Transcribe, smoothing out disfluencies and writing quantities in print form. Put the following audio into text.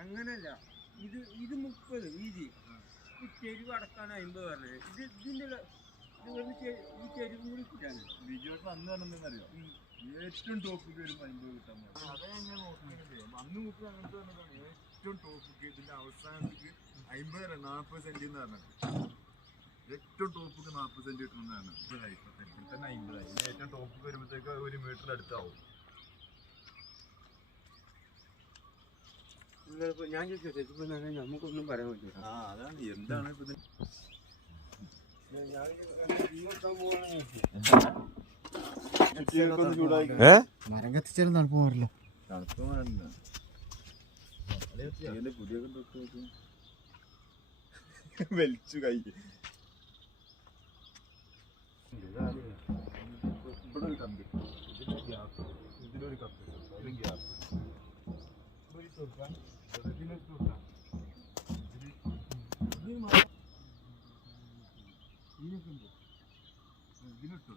അങ്ങനല്ല, ഇത് 30 വീതി, ഈ ചെരുവ് അടക്കാൻ 50 പറഞ്ഞത്. ഇതിന്റെ ഈ ചെരുവ് കൂടി കിട്ടാണ്. ബിജുവേട്ടൻ അന്ന് പറഞ്ഞെന്നറിയോ, ഏറ്റവും ടോപ്പ് വരുമ്പോൾ 50 കിട്ടാൻ അന്ന് മുപ്പത് അങ്ങനത്തെ പറഞ്ഞതാണ്. ഏറ്റവും ടോപ്പ് ഇതിന്റെ അവസാനത്തേക്ക് 50 40 സെന്റ് എന്ന് പറഞ്ഞത്. ഏറ്റവും ടോപ്പ് 40 സെന്റ് കിട്ടുന്നതാണ്. ഇപ്പൊ തന്നെ 50 ഏറ്റവും ടോപ്പ് വരുമ്പോഴത്തേക്ക് 1 മീറ്റർ അടുത്താവും. ഞാൻ ചോദിച്ചോട്ടെ, ഇപ്പൊ നമുക്കൊന്നും പറയാൻ പറ്റില്ല. അതാണ് എന്താണ് ഇപ്പൊ മരം കത്തിച്ചാലും തണുപ്പ് മാറില്ല. തണുപ്പ് മാറില്ല. പുതിയ വലിച്ചു കൈ ഇവിടെ ഒരു കമ്പി, ഇതിലൊരു ഗ്യാസ്, ഇതിലൊരു കമ്പി, അതിലും ഗ്യാസ്, ഇതിലിട്ട്